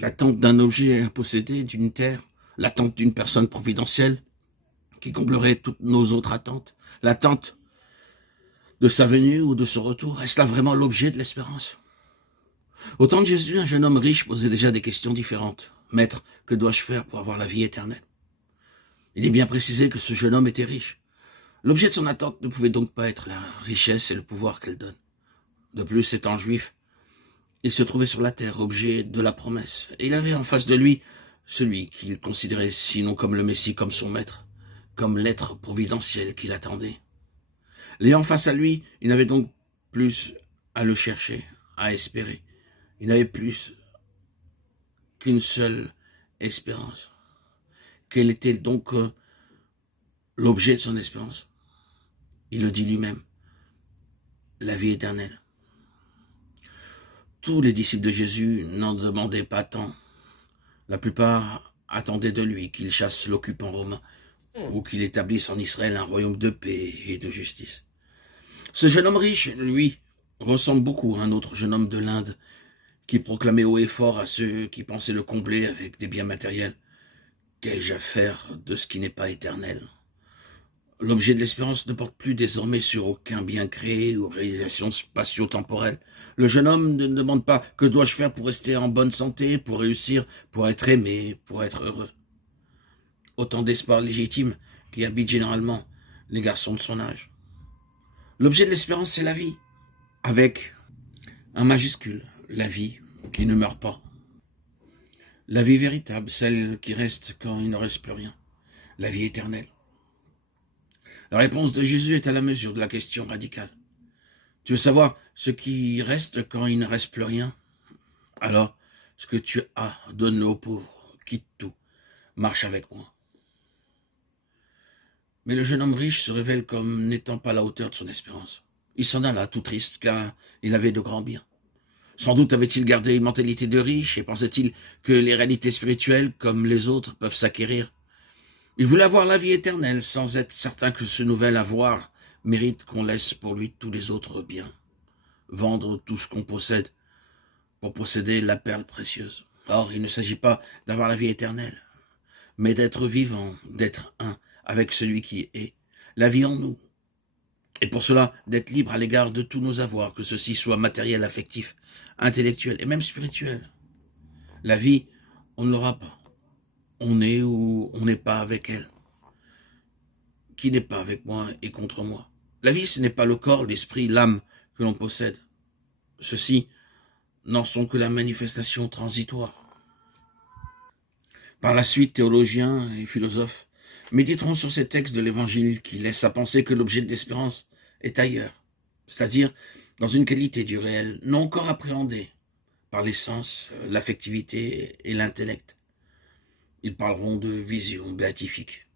l'attente d'un objet impossédé, d'une terre, l'attente d'une personne providentielle qui comblerait toutes nos autres attentes, l'attente de sa venue ou de son retour. Est-ce là vraiment l'objet de l'espérance? Au temps de Jésus, un jeune homme riche posait déjà des questions différentes. Maître, que dois-je faire pour avoir la vie éternelle? Il est bien précisé que ce jeune homme était riche. L'objet de son attente ne pouvait donc pas être la richesse et le pouvoir qu'elle donne. De plus, étant juif, il se trouvait sur la terre, objet de la promesse. Et il avait en face de lui celui qu'il considérait sinon comme le Messie, comme son maître, comme l'être providentiel qu'il attendait. L'ayant face à lui, il n'avait donc plus à le chercher, à espérer. Il n'avait plus qu'une seule espérance. Quel était donc l'objet de son espérance? Il le dit lui-même, la vie éternelle. Tous les disciples de Jésus n'en demandaient pas tant. La plupart attendaient de lui qu'il chasse l'occupant romain ou qu'il établisse en Israël un royaume de paix et de justice. Ce jeune homme riche, lui, ressemble beaucoup à un autre jeune homme de l'Inde qui proclamait haut et fort à ceux qui pensaient le combler avec des biens matériels. Qu'ai-je à faire de ce qui n'est pas éternel? L'objet de l'espérance ne porte plus désormais sur aucun bien créé ou réalisation spatio-temporelle. Le jeune homme ne demande pas « Que dois-je faire pour rester en bonne santé, pour réussir, pour être aimé, pour être heureux ?» Autant d'espoirs légitimes qui habitent généralement les garçons de son âge. L'objet de l'espérance, c'est la vie, avec un majuscule, la vie qui ne meurt pas. La vie véritable, celle qui reste quand il ne reste plus rien. La vie éternelle. La réponse de Jésus est à la mesure de la question radicale. Tu veux savoir ce qui reste quand il ne reste plus rien? Alors, ce que tu as, donne-le aux pauvres, quitte tout, marche avec moi. Mais le jeune homme riche se révèle comme n'étant pas à la hauteur de son espérance. Il s'en alla tout triste, car il avait de grands biens. Sans doute avait-il gardé une mentalité de riche et pensait-il que les réalités spirituelles, comme les autres, peuvent s'acquérir. Il voulait avoir la vie éternelle sans être certain que ce nouvel avoir mérite qu'on laisse pour lui tous les autres biens. Vendre tout ce qu'on possède pour posséder la perle précieuse. Or, il ne s'agit pas d'avoir la vie éternelle, mais d'être vivant, d'être un avec celui qui est, la vie en nous. Et pour cela, d'être libre à l'égard de tous nos avoirs, que ceci soit matériel, affectif, intellectuel et même spirituel. La vie, on ne l'aura pas. On est ou on n'est pas avec elle. Qui n'est pas avec moi est contre moi. La vie, ce n'est pas le corps, l'esprit, l'âme que l'on possède. Ceux-ci n'en sont que la manifestation transitoire. Par la suite, théologiens et philosophes méditeront sur ces textes de l'Évangile qui laissent à penser que l'objet de l'espérance est ailleurs, c'est-à-dire dans une qualité du réel non encore appréhendée par les sens, l'affectivité et l'intellect. Ils parleront de vision béatifique.